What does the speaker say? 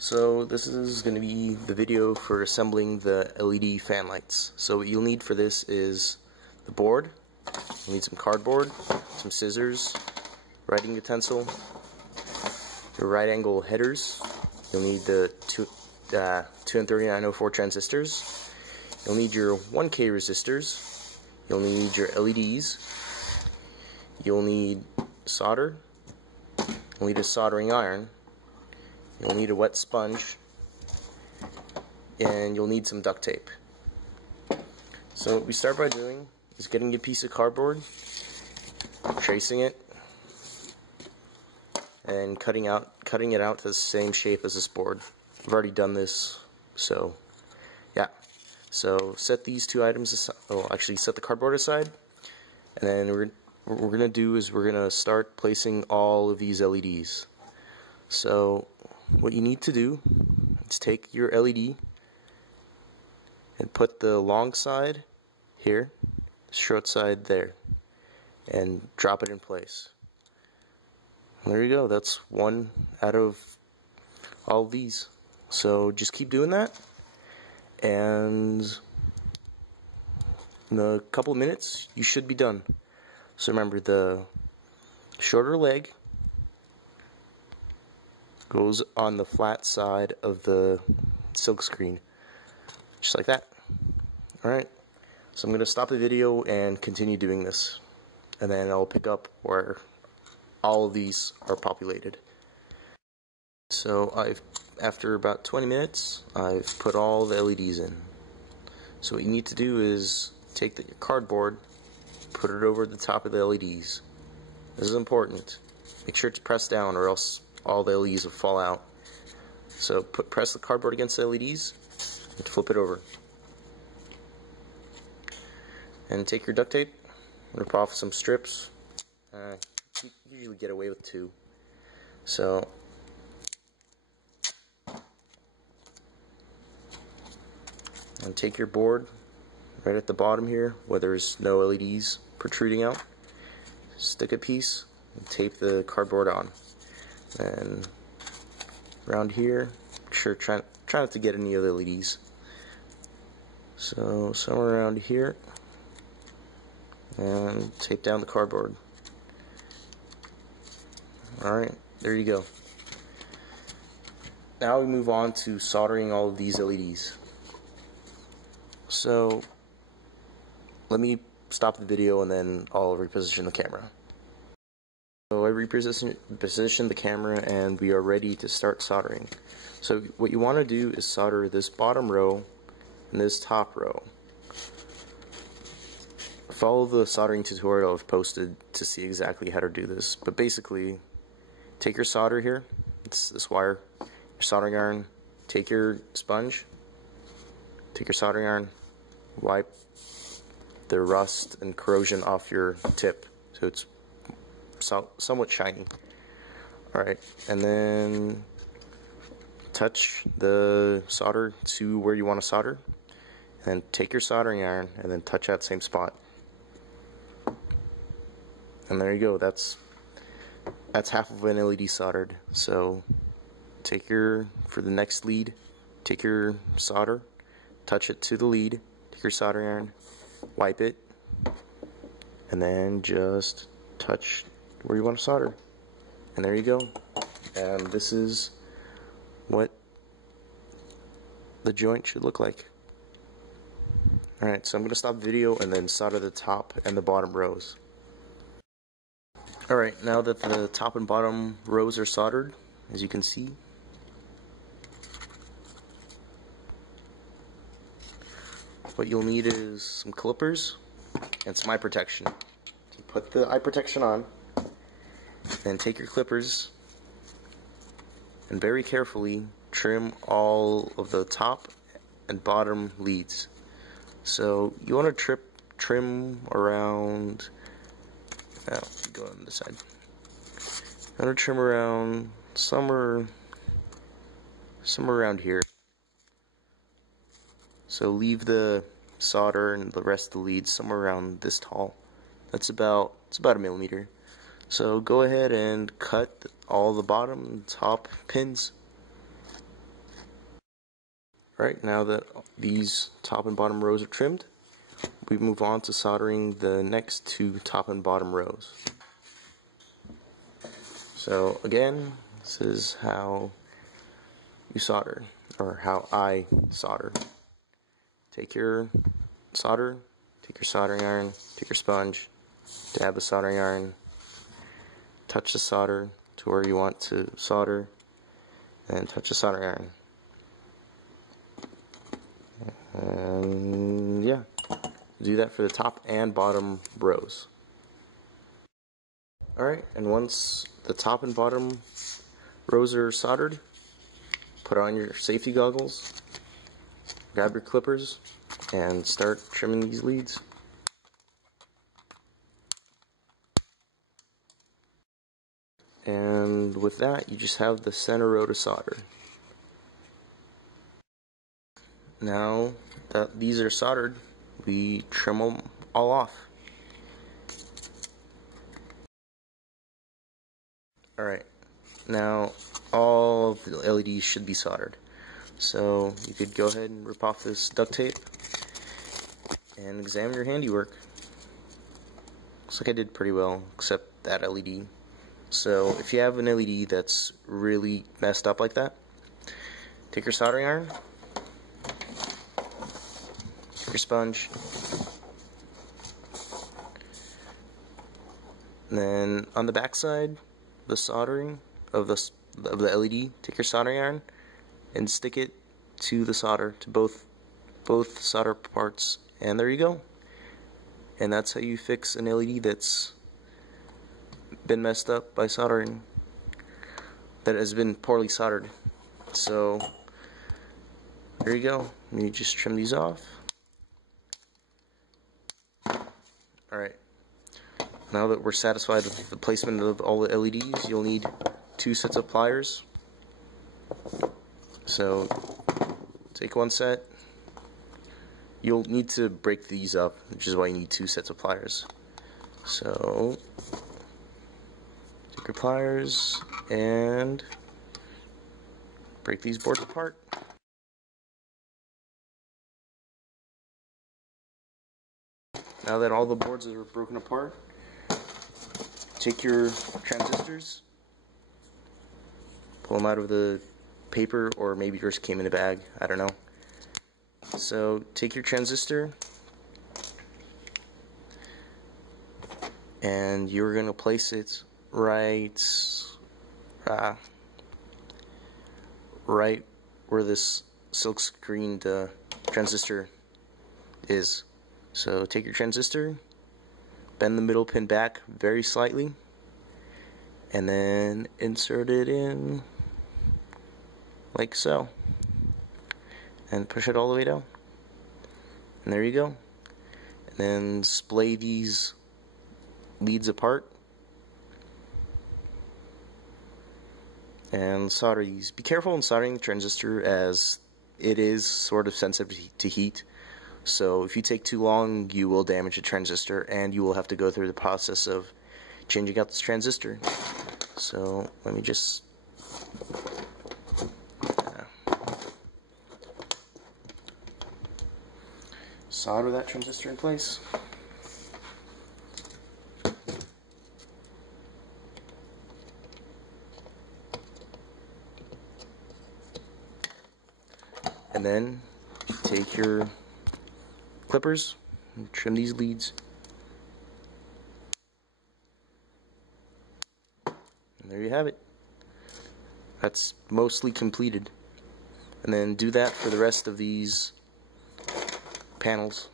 So this is going to be the video for assembling the LED fan lights. So what you'll need for this is the board, you'll need some cardboard, some scissors, writing utensil, your right angle headers, you'll need the 2 and 3904 transistors, you'll need your 1K resistors, you'll need your LEDs, you'll need solder, you'll need a soldering iron, you'll need a wet sponge, and you'll need some duct tape. So what we start by doing is getting a piece of cardboard, tracing it, and cutting it out to the same shape as this board. I've already done this, so yeah. So set these two items aside, well, actually set the cardboard aside, and then what we're going to do is we're going to start placing all of these LEDs. So what you need to do is take your LED and put the long side here, the short side there, and drop it in place. And there you go, that's one out of all of these. So just keep doing that, and in a couple of minutes you should be done. So remember, the shorter leg goes on the flat side of the silk screen, just like that. Alright, so I'm going to stop the video and continue doing this, and then I'll pick up where all of these are populated. So after about 20 minutes, I've put all the LEDs in. So what you need to do is take your cardboard, put it over the top of the LEDs. This is important. Make sure it's pressed down, or else all the LEDs will fall out. So press the cardboard against the LEDs and flip it over. And take your duct tape, rip off some strips. You usually get away with 2. So and take your board right at the bottom here where there's no LEDs protruding out. Stick a piece and tape the cardboard on. And around here, sure, try not to get any of the LEDs. So somewhere around here, and tape down the cardboard. Alright, there you go. Now we move on to soldering all of these LEDs. So let me stop the video and then I'll reposition the camera. So I reposition the camera and we are ready to start soldering. So what you want to do is solder this bottom row and this top row. Follow the soldering tutorial I've posted to see exactly how to do this. But basically, take your solder here, it's this wire, your soldering iron, take your sponge, take your soldering iron, wipe the rust and corrosion off your tip so it's somewhat shiny. Alright, and then touch the solder to where you want to solder, and then take your soldering iron and then touch that same spot. And there you go, that's half of an LED soldered. So for the next lead, take your solder, touch it to the lead, take your soldering iron, wipe it, and then just touch where you want to solder. And there you go. And this is what the joint should look like. Alright, so I'm going to stop the video and then solder the top and the bottom rows. Alright, now that the top and bottom rows are soldered, as you can see, what you'll need is some clippers and some eye protection. So put the eye protection on, and take your clippers and very carefully trim all of the top and bottom leads. So you want to trim around, go on this side. You want to trim around somewhere around here. So leave the solder and the rest of the leads somewhere around this tall. It's about a millimeter. So go ahead and cut all the bottom and top pins. Alright, now that these top and bottom rows are trimmed, we move on to soldering the next two top and bottom rows. So again, this is how you solder, or how I solder. Take your solder, take your soldering iron, take your sponge, dab the soldering iron, touch the solder to where you want to solder, and touch the soldering iron. And yeah, do that for the top and bottom rows. Alright, and once the top and bottom rows are soldered, put on your safety goggles, grab your clippers, and start trimming these leads. And with that, you just have the center row to solder. Now that these are soldered, we trim them all off. Alright, now all of the LEDs should be soldered. So you could go ahead and rip off this duct tape and examine your handiwork. Looks like I did pretty well, except that LED. So if you have an LED that's really messed up like that, take your soldering iron, take your sponge, and then on the back side, the soldering of the LED, take your soldering iron and stick it to the solder, to both solder parts, and there you go. And that's how you fix an LED that's been messed up by soldering, that has been poorly soldered. So there you go. You just trim these off. Alright, now that we're satisfied with the placement of all the LEDs, you'll need 2 sets of pliers. So take one set. You'll need to break these up, which is why you need 2 sets of pliers. So take your pliers and break these boards apart. Now that all the boards are broken apart, take your transistors, pull them out of the paper, or maybe yours came in a bag, I don't know. So take your transistor and you're going to place it right where this silk screened transistor is. So take your transistor, bend the middle pin back very slightly, and then insert it in like so, and push it all the way down, and there you go. And then splay these leads apart and solder these. Be careful in soldering the transistor, as it is sort of sensitive to heat. So if you take too long, you will damage the transistor, and you will have to go through the process of changing out this transistor. So let me just solder that transistor in place. And then take your clippers and trim these leads. And there you have it. That's mostly completed. And then do that for the rest of these panels.